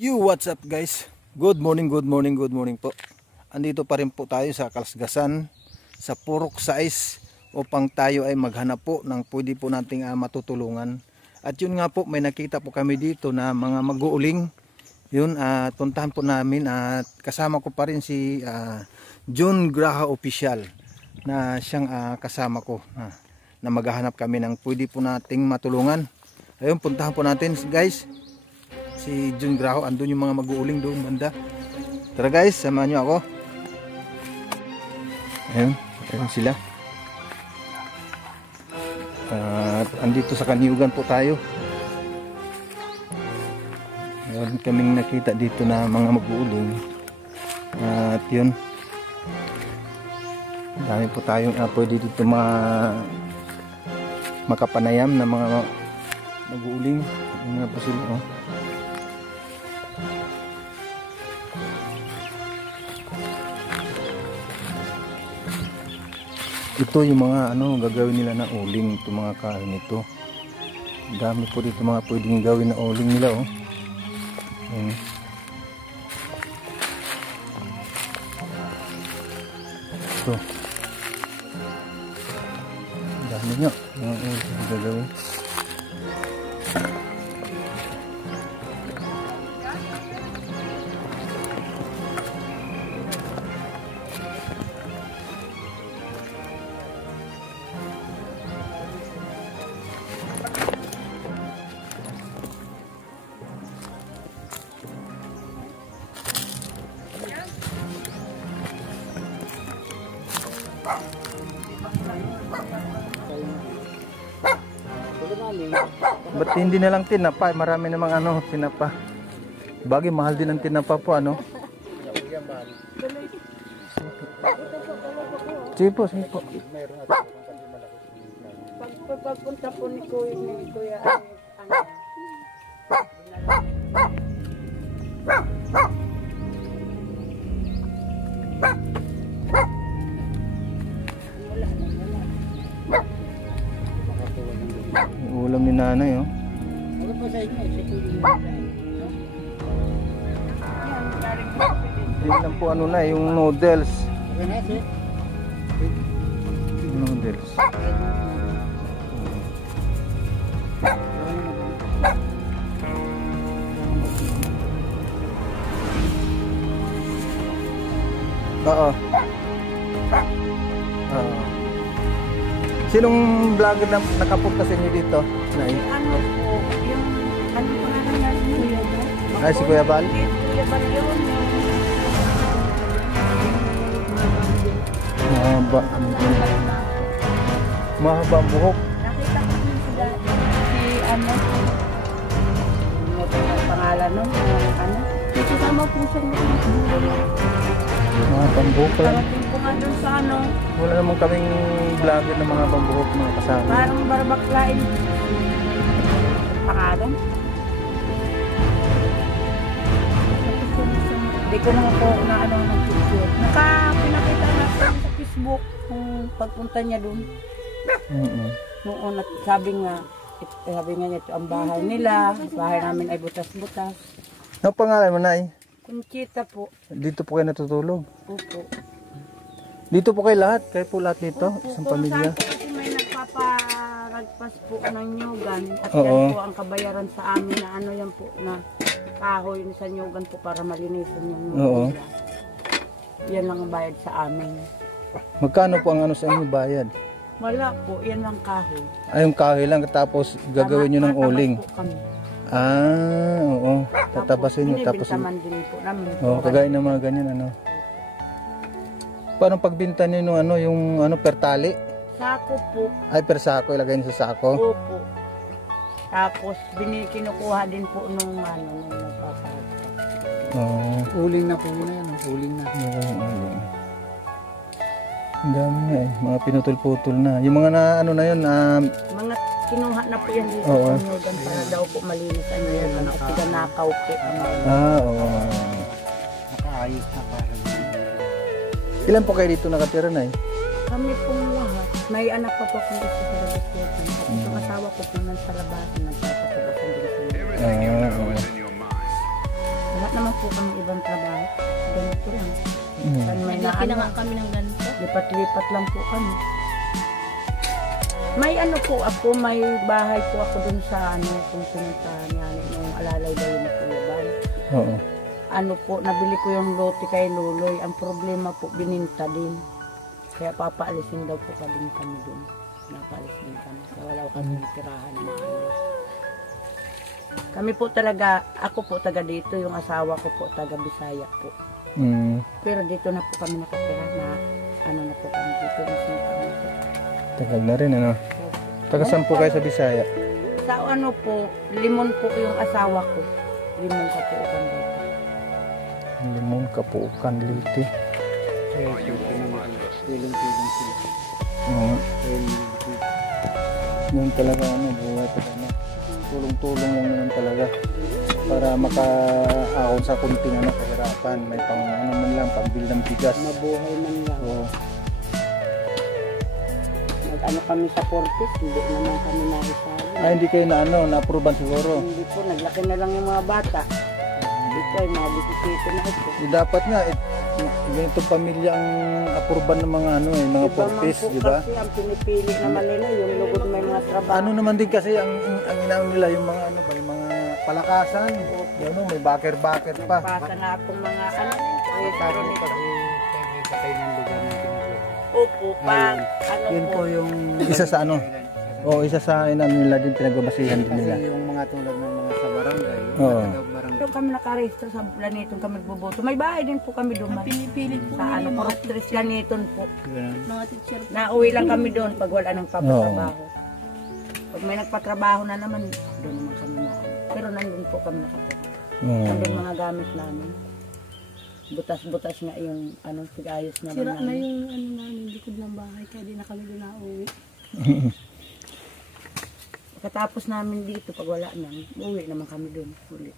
What's up guys? Good morning po. Andito pa rin po tayo sa Kalasgasan sa Purok 6 upang tayo ay maghanap po ng pwede po nating matutulungan. At yun nga po, may nakita po kami dito na mga mag-uuling. Yun, puntahan po namin at kasama ko pa rin si June Graho Official na siyang kasama ko na maghahanap kami ng pwede po nating matulungan. Ayun, puntahan po natin guys. Si June Graho, andun yung mga mag-uuling doon banda. Tara guys, samahan nyo ako. Ayun, ayun sila. At andito sa Kaniugan po tayo. Meron kaming nakita dito na mga mag-uuling. At yun, dami po tayong pwede dito makapanayam na mga mag-uuling. Ayun nga po sila, oh. Ito yung mga gagawin nila na uling, ito mga kain ito. Dami po dito mga pwedeng gawin na uling nila, oh. Ayan. Ito. Dami nyo yung uling gagawin. Ba't hindi na lang tinapa? Marami namang tinapa. Bagay mahal din ang tinapa po, Sige po, sige po. Pagpunta po ni Kuya ulam ni nanay, oh. Ano po sa inyo? Hindi lang po yung noodles. Noodles. Oo. Sinong vlogger na nakapunta sa inyo dito? Ano po, yung ano po na nangyari si Kuya Bal? Ay, si Kuya Bal? Kuya Bal yun. Mahaba. Mahaba ang buhok. Nakita ko din sila si pangalan nun, kasama po siya Mahaba ang buhok lang. Parating po nga dun sa Wala naman kaming vlogger na mga pambuhok mga kasama. parang barbaklain. Pangalan? Hindi ko naman po na ng picture. Pinakita natin sa Facebook kung pagpunta niya dun. Noon at sabi nga niya ito ang bahay nila. Bahay namin ay butas-butas. Ano pangalan mo, Nay? Conchita po. Dito po kayo natutulog? Opo. Dito po kayo lahat? Kayo po lahat dito? Opo, Isang kung pamilya? saan po kasi may nagpaparagpas po ng nyugan. At Oo. yan po ang kabayaran sa amin na yan po na kahoy sa nyugan po para malinisan yung nyugan. Oo. Yan lang ang bayad sa amin. Magkano po ang sa inyo bayad? Wala po, yan lang kahoy. Ay, yung kahoy lang tapos gagawin nyo ng uling? Tatabas po kami. Oo. Tatabasin nyo tapos... Binibintaman din po namin. kagaya ng mga ganyan, Paano pagbinta nyo yung per tali? Sako po. Ay, per sako, ilagay nyo sa sako? Opo. Tapos kinukuha din po nung nagpaparagpas. Uling na po na yan, uling na. Ang dami nga mga pinutol-putol na. Yung mga na yun, mga kinuha na po yan dito Oo. sa nyugan para daw po malinis ang nyugan at tiganakaw po. Oo. Nakaayos na parang. Ilan po kayo dito nakatira, Nay? Kami pong lahat. May anak pa po akong gusto sa labas ko. Ang asawa ko po nang sa labas. Nagpapatabasan din sa mga. Oo. naman po kami ibang trabaho. Ganito lang. Kan may Naglalaki na nga naano, kami ng ganito. lipat-lipat lang po kami. May ano po ako, may bahay po ako dun sa ano, kung pinuntahan niya, nung alalay-lay na po yaban. Oo. Ano po, nabili ko yung lote kay Luloy. Ang problema po, bininta din. Kaya papaalisin daw po kami dun. Napaalis din kami. Kaya wala kami tirahan na ayos. Kami po talaga, ako po taga dito, yung asawa ko po taga Bisaya po. Pero dito na po kami nakatira na ano na po kami dito. Tagal na rin, ano? Taga saan po kayo sa Bisaya? Sa ano po, Limon po yung asawa ko. Limon sa po kami dito. Limon, Kapuukan, Liti. Kaya tulong-tulong sila. Oo. Kaya Yun talaga, ano, buhay pa ano. Tulong-tulong lang naman talaga. Para makaahon sa kunting ano, kahirapan. May pang ano man lang, pambil ng bigas. Mabuhay man lang. Oo. Nag-ano kami sa Fortis, hindi naman kami naisali. Hindi kayo na ano, na-approvean siguro. Hindi po, naglaki na lang yung mga bata. Ito ay mga bisisito na ito. Dapat nga, ganitong pamilya ang approvean ng mga ano mga Iba man Fortis, po di ba? kasi ang pinipili naman nila, yung lugod may mga trabaho. Ano naman din kasi ang inaano nila yung mga ano ba, yung mga palakasan. Yung ano, may baker-baker pa. Pasa na akong mga ano, restro nito. sa kayo ng lugar na pinagawa. Opo, pang ano Yun po. po yung... Isa sa ano? O isa sa inano nila din pinagbabasihan din Kasi nila. yung mga tulad ng mga sa barangay, Oo. barangay. Doon kami nakarehistro sa Laniton kami nagboboto. May bahay din po kami doon. Pinipilit po Sa nila ano, yung mga, Portris Laniton po. mga teacher. Nauwi lang kami doon pag wala nang papatrabaho. Pag may nagpatrabaho na naman, doon naman kami na. Pero nandun po kami nakatira. Nandun mga gamit namin. Butas-butas nga yung anong pag-ayos naman Sira na namin. yung ano namin, likod ng bahay, kaya di na kami doon nauwi. Katapos namin dito, pag wala na, uwi naman kami doon ulit.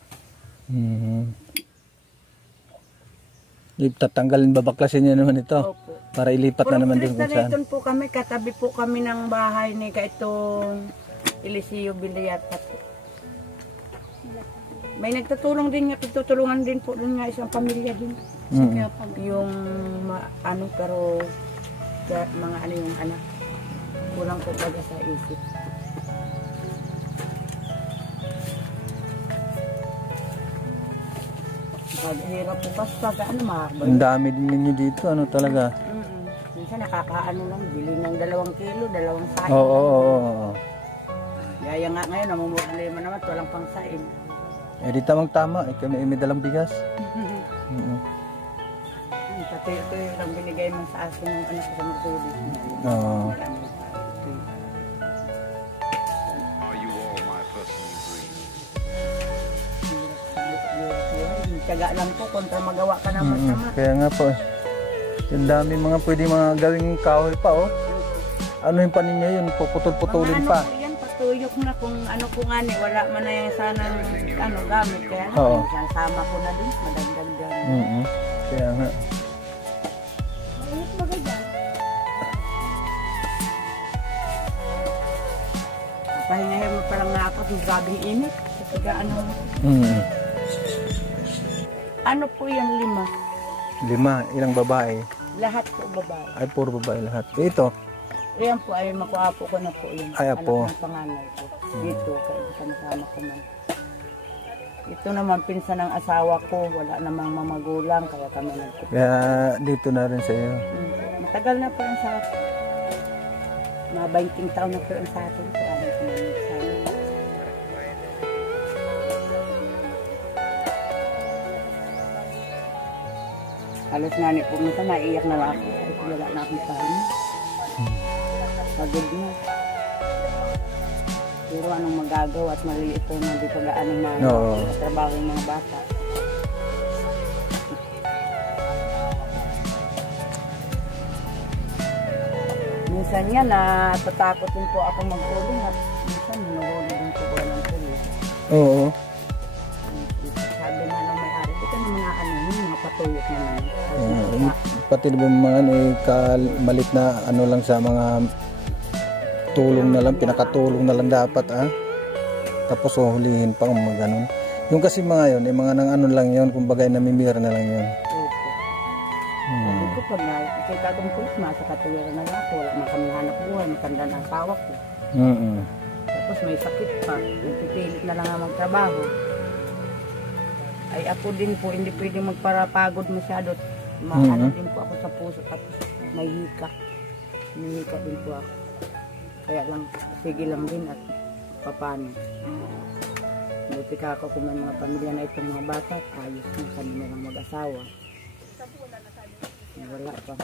Tatanggalin babaklasin niya naman ito Opo. para ilipat na naman din kung saan. Laniton po kami, katabi po kami ng bahay ni kaitong Eliseo Villayata po. May nagtutulong din nga, tutulungan din po doon nga isang pamilya din. Kaya pag Yung ano pero mga ano yung anak. Kulang po baga sa isip. Hirap po kasi pag ano makakabal. Ang dami din ninyo dito, ano talaga. Minsan nakakaano lang, bili ng 2 kilo, 2 sain. Oo. Gaya nga ngayon, namumroblema naman, walang pang sain. Di tamang tama, kami may dalang bigas. Ito yung binigay mo sa akin ng anak ko sa magtulog. Oo. Are you all my personal dreams? Tiyaga lang po kontra magawa ka ng masama. Kaya nga po, yung dami mga pwede mga gawing kahoy pa, oh. Ano yung pa ninyo yun, puputol-putulin Mga pa. ano po yan, patuyok na kung ano po nga ni, wala man na yung sanang ano, gamit. Kaya Oo. sama ko na din, madagdag dyan. Kaya nga. mainit bagay dyan. Pahingahin mo pa lang nga ako, yung grabing init. Kasi ano, ano po yan, 5. 5, ilang babae. Lahat po babae. Ay, puro babae lahat. Ito, Ayan po ay makuapo ko na po yun. Ay, apo. Anak ng panganay ko. Dito, kaya kasama ko man. Ito naman, pinsan ng asawa ko. Wala namang mamagulang, kaya kami nagkukuha. kaya dito na rin sa iyo. Matagal na po yan sa akin. Mga 20 taon na po yan sa akin. Kaya ano ko naman sa akin. Halos nga ni po, minsan naiiyak na lang ako. Ay, wala na akong pahin. Pagod na. Pero anong magagawa at maliit po na di pa gaano Oo. trabaho yung mga bata. Minsan yan, natatakot din po ako mag-uling at minsan hinuhuli din po ko ng tuloy. Oo. Sabi nga ng may-ari, ito naman na ano, yung mga patuyok naman. Pati na ba mga ano, malit na ano lang sa mga tulong na lang, pinakatulong na lang dapat, ah. Tapos huhulihin pa kung mga ganun. Yung kasi mga yun, mga nang ano lang yun, kumbaga namimira na lang yun. Opo. Sabi ko pag nakikita kong pulis, masa katuwiran na lang ako. Wala man kami hanap buhay, matanda na asawa ko. Tapos may sakit pa, nagpipilit na lang ang magtrabaho. Ay ako din po, hindi pwedeng magparapagod masyado. Maano din po ako sa puso, tapos may hika. May hika din po ako. Kaya lang, sige lang din at papano. Buti ka ako kung may mga pamilya na itong mga bata, ayos na kami na lang mag-asawa. Wala pa.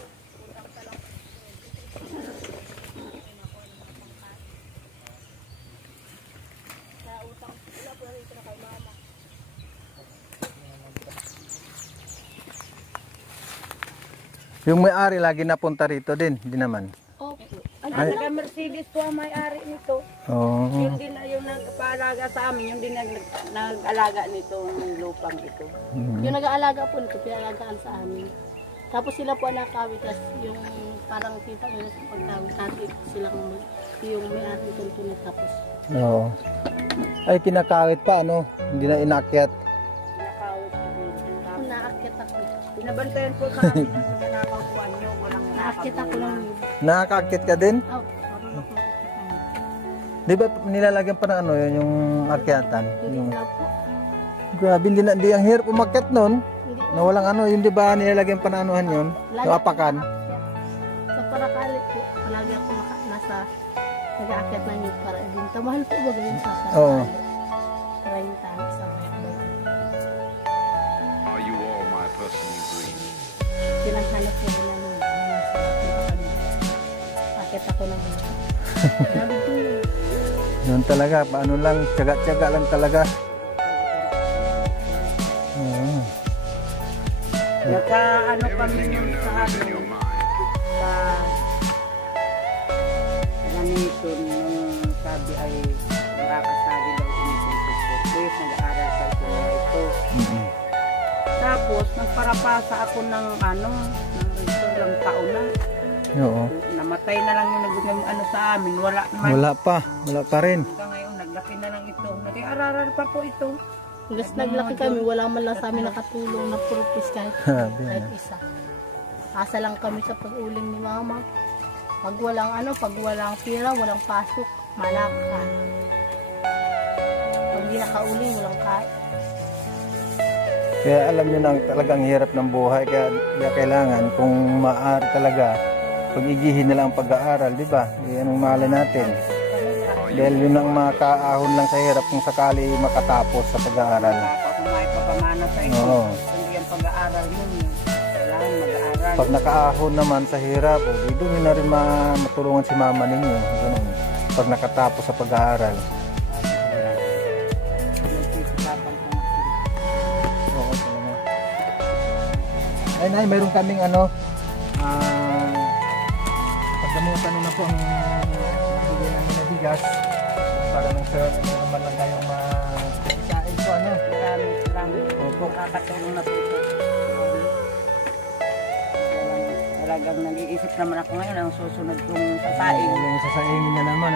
Yung may-ari lagi napunta rito din, hindi naman. Opo. Ay, taga Mercedes po ang may-ari nito. Oo. Yung din na yung nagpaalaga sa amin, yung din nag-alaga nito ng lupang ito. Yung nag-aalaga po nito, pinalagaan sa amin. Tapos sila po ang nakawit, tapos yung parang kita nila sa pagkawit, dati silang yung may-ari nitong tunit, tapos Oo. Ay, kinakawit pa, ano? Hindi na inakyat. Nakawit po nito. kung naakit ako. Binabantayan po sa amin na sa nakaupuan nyo, walang Naakit ako lang yun. Nakakakit ka din? Oh, parang ako nakakit. Di ba nilalagyan pa ng ano yun, yung akyatan? Hindi Yung... na po. Grabe, hindi ang hirap umakyat nun. Hindi Na walang ano, yun di ba nilalagyan pa ng anuhan yun? Yung apakan. Sa Paracali po, palagi ako nasa nag-aakyat na yun para din. Tamahal po ba ganyan sa Paracali? Oo. 30 sa Paracali. Are you all my personal dream? Sinanghanap ko na namin. Akit ako ng grabe po yun. Yun talaga, paano lang, tiyaga-tiyaga lang talaga. Oo. Nagka-ano kami Everything you nun know sa is ano, in your mind. sa ganito nung sabi ay makakasali daw inisip ko. Please, nag-aaral pa ito na ito. Tapos, nagparapasa ako ng ano, ng ilang taon na. Oo. Namatay na lang yung ano sa amin. Wala naman. Wala pa rin. Hanggang ngayon, naglaki na lang ito. Nag-aararal pa po ito. Hanggang naglaki kami, wala man lang sa amin nakatulong na purpose kahit, Grabe, kahit ano. isa. Asa lang kami sa pag-uling ni mama. Pag walang pira, walang pasok, malakan. Pag hindi nakauling, walang kain. Kaya alam nyo na talagang hirap ng buhay. Kaya kailangan kung maaari talaga, pag-igihin nila ang pag-aaral, di ba? Yan ang mahal natin. Dahil yun ang makaahon lang sa hirap kung sakali makatapos sa pag-aaral. Kung may papamana sa inyo, Oo. hindi ang pag-aaral yun. Kailangan mag-aaral. Pag nakaahon naman sa hirap, di doon nyo na rin matulungan si mama ninyo. Ganun. Pag nakatapos sa pag-aaral. Nagsisipapan ko na sila. Oo, talaga. Ay, nay, mayroon kaming pagdamutan na po ang bigyan namin na bigas para nang sa naman lang kayong maisain po Maraming salamat. Opo. Nakakatulong na po ito. Talagang nag-iisip naman ako ngayon ang susunod kong sasain. Yung sasaingin niya naman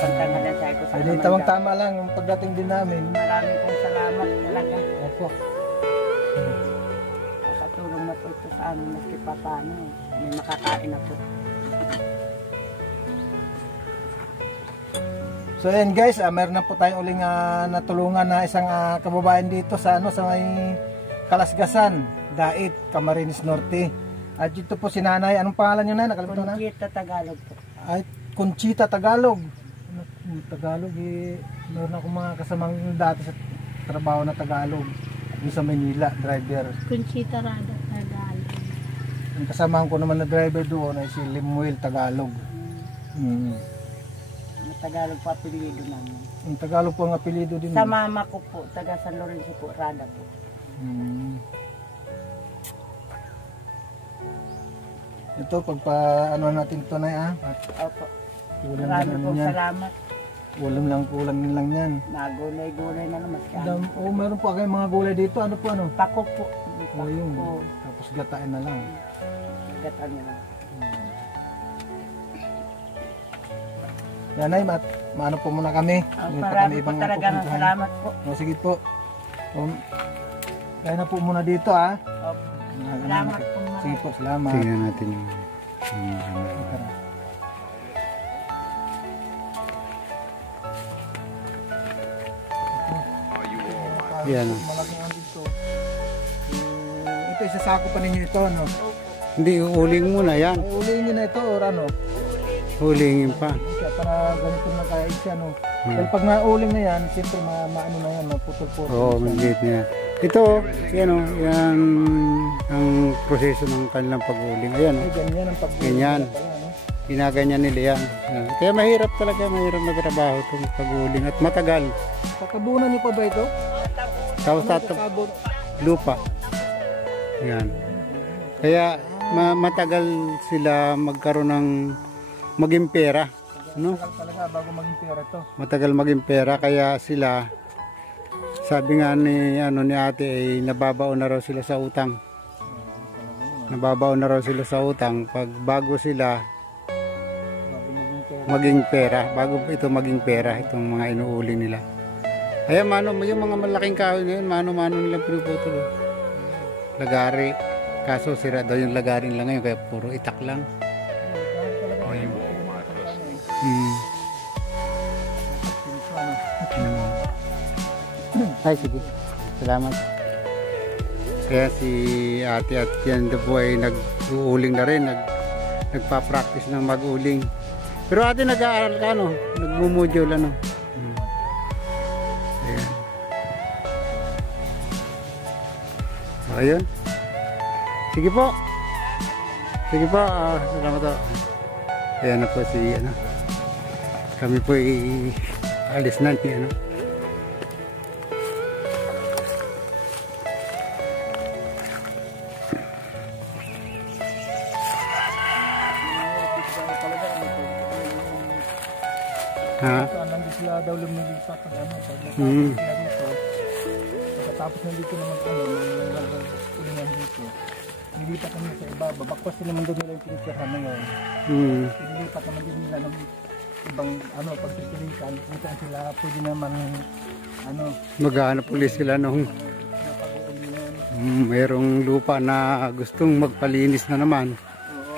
Pagtangalan sa ko sa Pwede tawang tama lang yung pagdating din namin. Maraming pong salamat talaga. Opo. Nakatulong na po ito sa amin maski pa paano. May makakain na po. So ayan guys, meron na po tayong uling natulungan na isang kababayan dito sa sa may Kalasgasan, Dait, Camarines Norte. At dito po si Nanay, anong pangalan niyo na? Nakalimutan na? Conchita Tagalog po. Ay, Conchita Tagalog. Tagalog meron akong mga kasamang dati sa trabaho na Tagalog. Yung sa Manila, driver. Conchita Rada, Tagalog. Ang kasamahan ko naman na driver doon ay si Limuel Tagalog. May Tagalog po apelido namin. Ang Tagalog po ang apelido din. Sa mama ko po, taga San Lorenzo po, Rada po. Ito, pagpa-ano natin ito na at Opo. kulang Maraming lang pong yan. salamat. Kulang lang yan. Nagulay-gulay na naman. Meron po kayong mga gulay dito. Ano po ano? Pako po. Ayun. Po. Tapos gatain na lang. Gatan niya. Nanay, maano po muna kami. Meron pa Marami po ibang talaga ng pupuntahan. salamat po. O, sige po. Kaya na po muna dito ha. Opo. Salamat po. Sige po, salamat. Tingnan natin yung Are you all my Yan. Malaking ang dito. Ito, isasako pa ninyo ito, no? Hindi, uuling muna yan. Ay, ulihin nyo na ito, or ano? Ulingin pa. Kaya para ganito na kaya siya, no? Dahil pag nauling na yan, siyempre maano na yan, maputol-putol. Oo, maliit na yan. Ito, yan o, yan ang proseso ng kanilang pag-uling. Ayan o, Ay, ganyan ang pag Ganyan. pala, no? ginaganyan nila yan. Kaya mahirap talaga, mahirap magtrabaho itong pag-uling at matagal. Kakabunan niyo pa ba ito? Tapos Kakabun. lupa. Yan. Kaya matagal sila magkaroon ng maging pera. No? Tagal talaga bago maging pera to. Matagal maging pera kaya sila sabi nga ni ate ay nababaon na raw sila sa utang. Nababaon na raw sila sa utang pag bago sila maging pera, bago ito maging pera itong mga inuuli nila. Kaya yung mga malaking kahoy na yun, mano-mano nilang pinuputol. Lagari. Kaso sira daw yung lagari nila ngayon kaya puro itak lang. Ay, sige. Salamat. Kaya si ate at yan daw po ay nag-uuling na rin. Nagpa-practice ng mag-uling. Pero ate nag-aaral ka, no? Nagmumodule, ano? Ayan. Ayun. Sige po. Sige po. Salamat po. Ayan na po si, kami po alis na ni, Ha? Saan lang di sila daw lumilipat pag pag Mm. sila dito. Pagkatapos na dito naman ulingan dito. Nilipat naman sa iba. Babakwas din naman doon nila yung pinitirahan na ngayon. Nilipat naman din nila ng ibang pagtitirikan. Kung saan sila pwede naman Maghanap ulit sila nung mayroong lupa na gustong magpalinis na naman.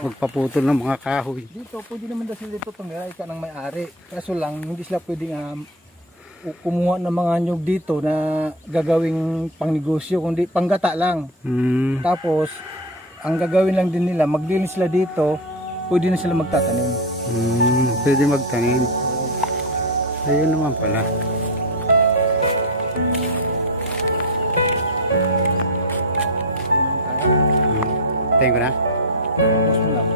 Magpaputol ng mga kahoy. dito, pwede naman daw sila dito tumira ika ng may-ari. Kaso lang, hindi sila pwedeng kumuha ng mga nyug dito na gagawing pangnegosyo, kundi panggata lang. Tapos, ang gagawin lang din nila, maglinis sila dito, pwede na sila magtatanim. Pwede magtanim. Ayun naman pala. Tingnan ko na. Tapos mo lang.